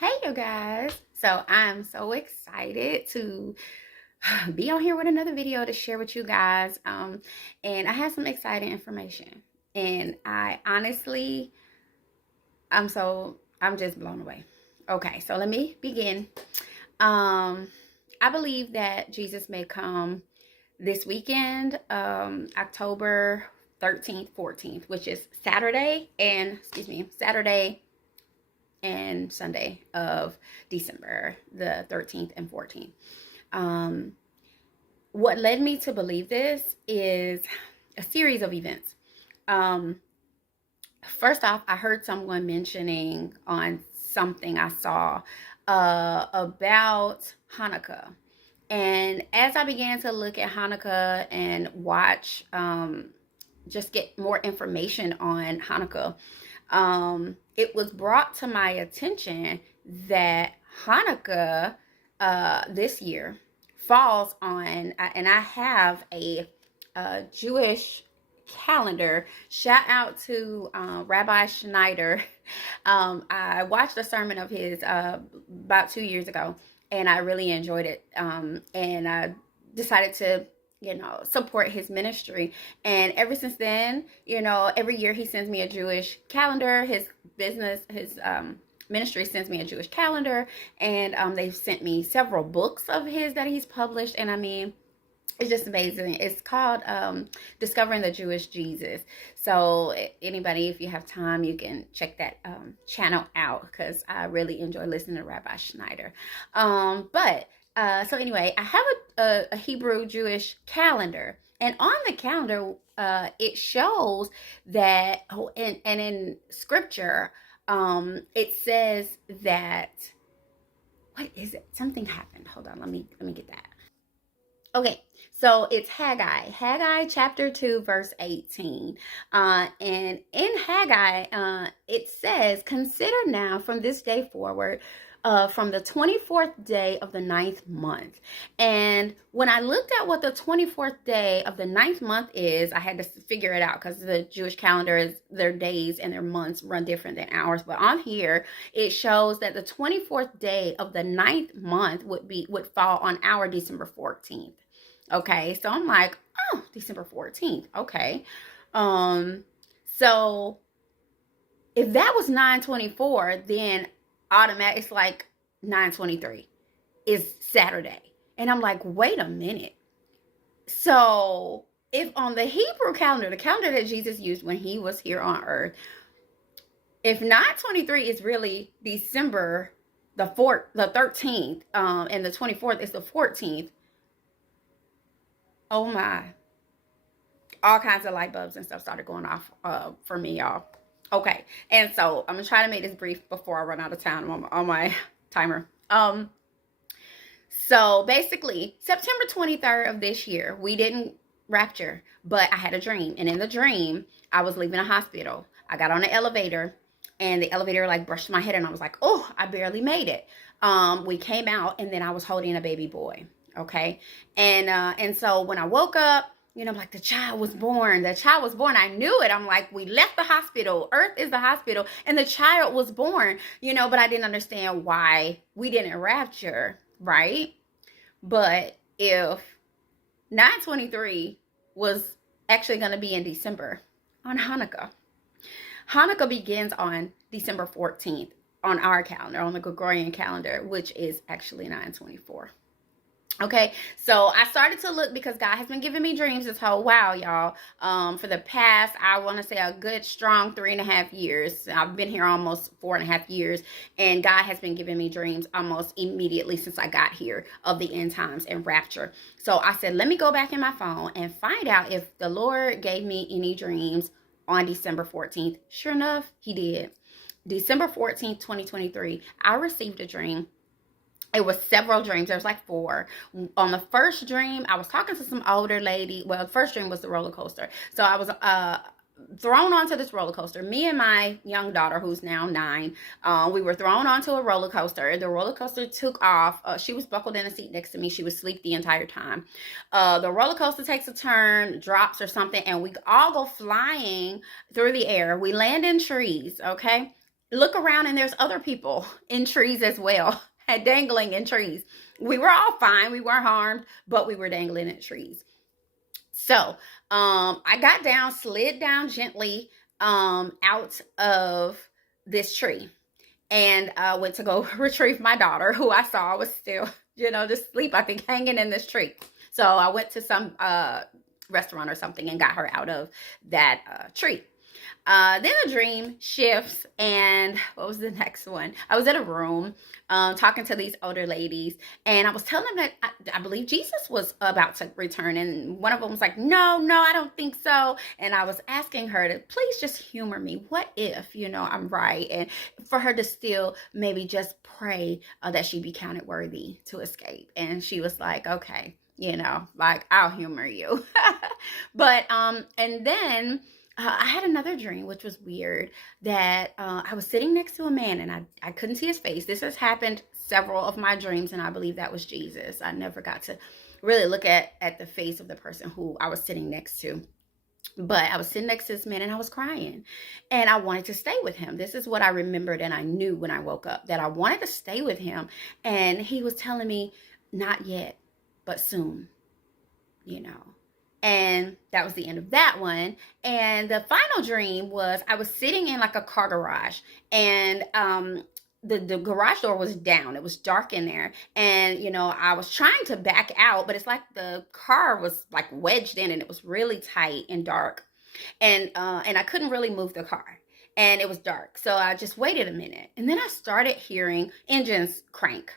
Hey, you guys. So I'm so excited to be on here with another video to share with you guys. And I have some exciting information. And I honestly, I'm just blown away. Okay, so let me begin. Um, I believe that Jesus may come this weekend, October 13th, 14th, which is Saturday and Sunday of December, the 13th and 14th. Um, what led me to believe this is a series of events. Um, First off, I heard someone mentioning on something I saw about Hanukkah. And as I began to look at Hanukkah and watch, just get more information on Hanukkah, it was brought to my attention that Hanukkah this year falls on, and I have a Jewish calendar. Shout out to Rabbi Schneider. I watched a sermon of his about 2 years ago, and I really enjoyed it. And I decided to support his ministry. And ever since then, every year he sends me a Jewish calendar. His ministry sends me a Jewish calendar, and they've sent me several books of his that he's published. And I mean, it's just amazing. It's called Discovering the Jewish Jesus. So anybody, if you have time, you can check that channel out, because I really enjoy listening to Rabbi Schneider. So anyway, I have a Hebrew Jewish calendar, and on the calendar, it shows that, and in scripture, it says that, what is it? Something happened. Hold on, let me get that. Okay, so it's Haggai chapter 2, verse 18. And in Haggai, it says, "Consider now from this day forward, from the 24th day of the ninth month." And when I looked at what the 24th day of the ninth month is, I had to figure it out, because the Jewish calendar is, their days and their months run different than ours. But on here, it shows that the 24th day of the ninth month would fall on our December 14th. Okay, so I'm like, oh, December 14th. Okay. So if that was 9/24, then automatic, it's like 9/23 is Saturday. And I'm like, wait a minute. So if on the Hebrew calendar, the calendar that Jesus used when he was here on earth, if 9/23 is really December the 13th, and the 24th is the 14th, oh my, all kinds of light bulbs and stuff started going off for me, y'all. Okay, and so I'm gonna try to make this brief before I run out of time on my timer. So basically, September 23rd of this year, we didn't rapture, but I had a dream, and in the dream, I was leaving a hospital. I got on the elevator, and the elevator like brushed my head, and I was like, oh, I barely made it. We came out, and then I was holding a baby boy. Okay, and so when I woke up, I'm like, the child was born. The child was born. I knew it. I'm like, we left the hospital. Earth is the hospital, and the child was born. But I didn't understand why we didn't rapture, right? But if 9/23 was actually going to be in December, on Hanukkah begins on December 14th on our calendar, on the Gregorian calendar, which is actually 9/24. Okay, so I started to look, because God has been giving me dreams this whole while, y'all. For the past, I want to say a good strong 3.5 years. I've been here almost 4.5 years, and God has been giving me dreams almost immediately since I got here of the end times and rapture. So I said, let me go back in my phone and find out if the Lord gave me any dreams on December 14th. Sure enough, he did. December 14th, 2023, I received a dream. It was several dreams. There was like 4. On the first dream, I was talking to some older lady. Well, the first dream was the roller coaster. So I was thrown onto this roller coaster. Me and my young daughter, who's now 9, we were thrown onto a roller coaster. The roller coaster took off. She was buckled in a seat next to me. She was asleep the entire time. The roller coaster takes a turn, drops or something, and we all go flying through the air. We land in trees, okay? look around and there's other people in trees as well, dangling in trees. We were all fine. We weren't harmed, but we were dangling in trees. So I got down, slid down gently out of this tree, and went to go retrieve my daughter, who I saw was still, just asleep, I think, hanging in this tree. So I went to some restaurant or something and got her out of that tree. Then the dream shifts, and what was the next one? I was in a room talking to these older ladies, and I was telling them that I believe Jesus was about to return, and one of them was like, no, I don't think so. And I was asking her to please just humor me. What if, I'm right? And for her to still maybe just pray that she be counted worthy to escape. And she was like, okay, like, I'll humor you. But, and then I had another dream, which was weird, that I was sitting next to a man, and I couldn't see his face. This has happened several of my dreams, and I believe that was Jesus. I never got to really look at the face of the person who I was sitting next to. But I was sitting next to this man, and I was crying, and I wanted to stay with him. This is what I remembered, and I knew when I woke up that I wanted to stay with him. And he was telling me, not yet, but soon, And that was the end of that one. And the final dream was I was sitting in like a car garage, and the garage door was down. It was dark in there. And, I was trying to back out, but it's like the car was like wedged in, and it was really tight and dark. And I couldn't really move the car. And it was dark. So I just waited a minute. And then I started hearing engines crank.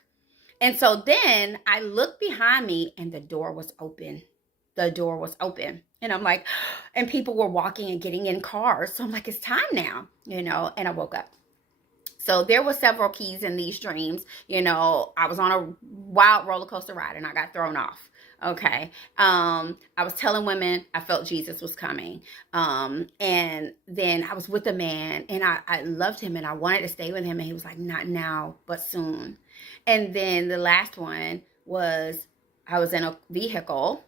And so then I looked behind me, and the door was open. And I'm like, and people were walking and getting in cars. So I'm like, it's time now, and I woke up. So there were several keys in these dreams. I was on a wild roller coaster ride, and I got thrown off. Okay. I was telling women I felt Jesus was coming. And then I was with a man, and I loved him, and I wanted to stay with him. And he was like, not now, but soon. And then the last one was I was in a vehicle,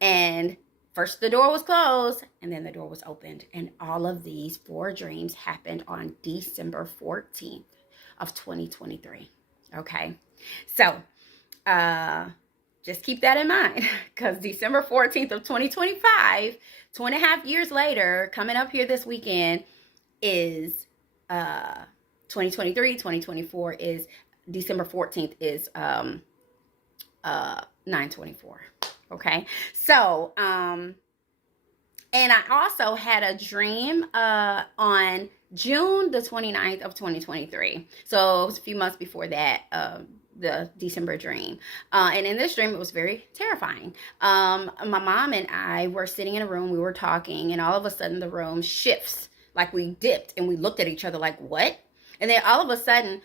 and first the door was closed, and then the door was opened. And all of these 4 dreams happened on December 14th of 2023. Okay. So, just keep that in mind, because December 14th of 2025, 2.5 years later, coming up here this weekend, is 2023. 2024 is December 14th is 9/24. Okay. So, and I also had a dream on June the 29th of 2023. So it was a few months before that, the December dream. And in this dream, it was very terrifying. My mom and I were sitting in a room, we were talking, and all of a sudden the room shifts, like we dipped, and we looked at each other like, what? And then all of a sudden,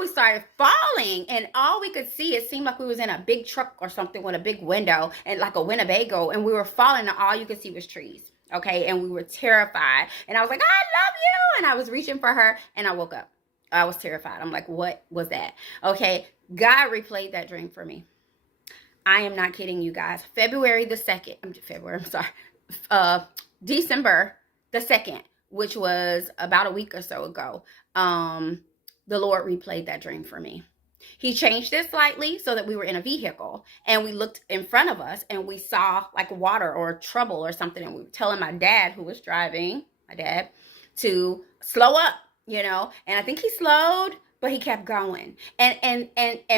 we started falling, and all we could see, it seemed like we was in a big truck or something with a big window, and like a Winnebago, and we were falling, and all you could see was trees. Okay. And we were terrified, and I was like, I love you. And I was reaching for her, and I woke up. I was terrified. I'm like, what was that? Okay. God replayed that dream for me. I am not kidding you guys. December the 2nd, which was about a week or so ago. The Lord replayed that dream for me. He changed it slightly so that we were in a vehicle, and we looked in front of us, and we saw like water or trouble or something. And we were telling my dad, who was driving, to slow up, and I think he slowed, but he kept going. And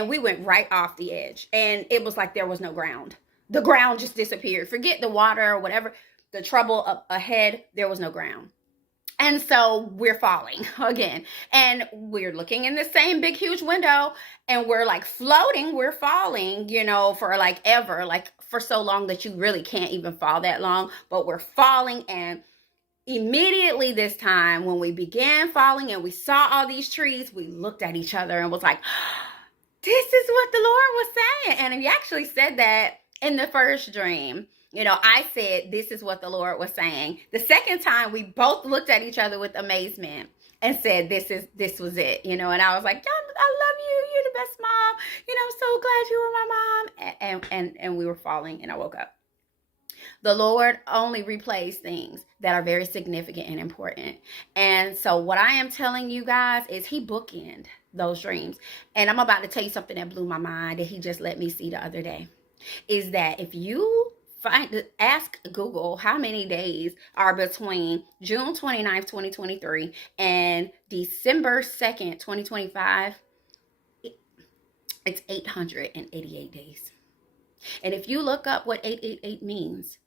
we went right off the edge, and it was like there was no ground. The ground just disappeared. Forget the water or whatever, the trouble up ahead, there was no ground. And so we're falling again, and we're looking in the same big, huge window, and we're like floating. We're falling, for like ever, like for so long that you really can't even fall that long, but we're falling. And immediately this time, when we began falling and we saw all these trees, we looked at each other and was like, this is what the Lord was saying. And he actually said that in the first dream. I said, this is what the Lord was saying. The second time, we both looked at each other with amazement and said, this was it, and I was like, I love you. You're the best mom. I'm so glad you were my mom. And we were falling, and I woke up. The Lord only replays things that are very significant and important. And so what I am telling you guys is he bookended those dreams. And I'm about to tell you something that blew my mind that he just let me see the other day. Is that if you ask Google how many days are between June 29th, 2023 and December 2nd, 2025, it's 888 days. And if you look up what 888 means,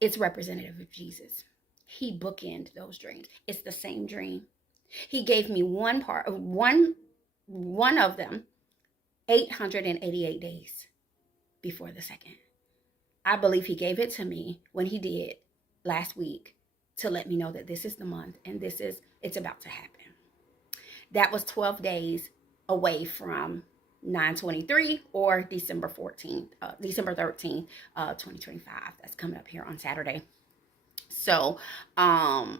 it's representative of Jesus. He bookended those dreams. It's the same dream. He gave me one of them 888 days before the second. I believe he gave it to me when he did last week to let me know that this is the month and it's about to happen. That was 12 days away from 9/23 or December 13th, 2025. That's coming up here on Saturday. So, also,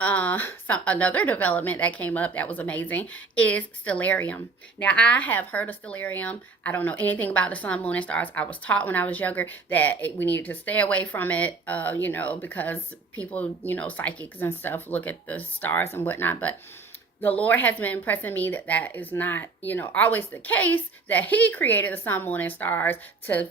another development that came up that was amazing is stellarium. Now, I have heard of stellarium. I don't know anything about the sun, moon, and stars. I was taught when I was younger that we needed to stay away from it, because people, psychics and stuff look at the stars and whatnot. But the Lord has been impressing me that is not, always the case, that he created the sun, moon, and stars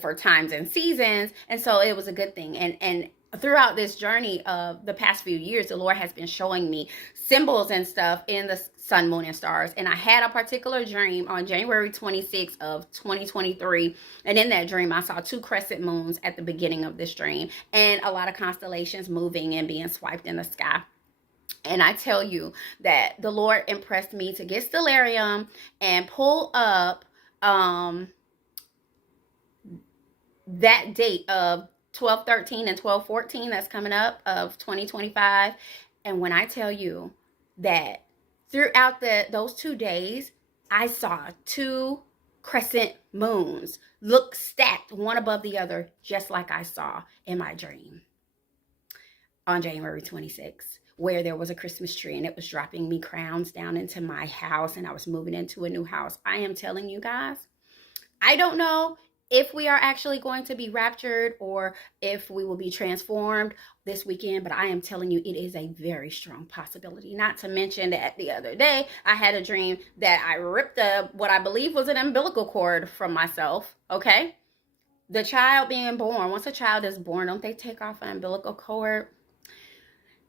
for times and seasons. And so it was a good thing. And throughout this journey of the past few years, the Lord has been showing me symbols and stuff in the sun, moon, and stars. And I had a particular dream on January 26th of 2023. And in that dream, I saw 2 crescent moons at the beginning of this dream and a lot of constellations moving and being swiped in the sky. And I tell you that the Lord impressed me to get stellarium and pull up that date of 12/13 and 12/14 that's coming up of 2025. And when I tell you that throughout those 2 days, I saw 2 crescent moons look stacked one above the other, just like I saw in my dream on January 26th, where there was a Christmas tree and it was dropping me crowns down into my house and I was moving into a new house. I am telling you guys, I don't know if we are actually going to be raptured or if we will be transformed this weekend, but I am telling you, it is a very strong possibility. Not to mention that the other day, I had a dream that I ripped what I believe was an umbilical cord from myself, okay? The child being born, once a child is born, don't they take off an umbilical cord?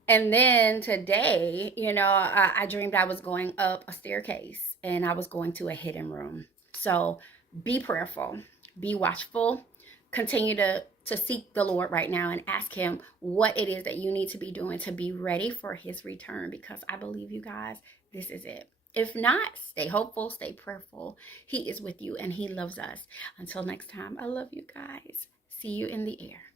And then today, I dreamed I was going up a staircase and I was going to a hidden room. So be prayerful, be watchful, continue to seek the Lord right now and ask him what it is that you need to be doing to be ready for his return, because I believe, you guys, this is it. If not, stay hopeful, stay prayerful. He is with you and he loves us. Until next time, I love you guys. See you in the air.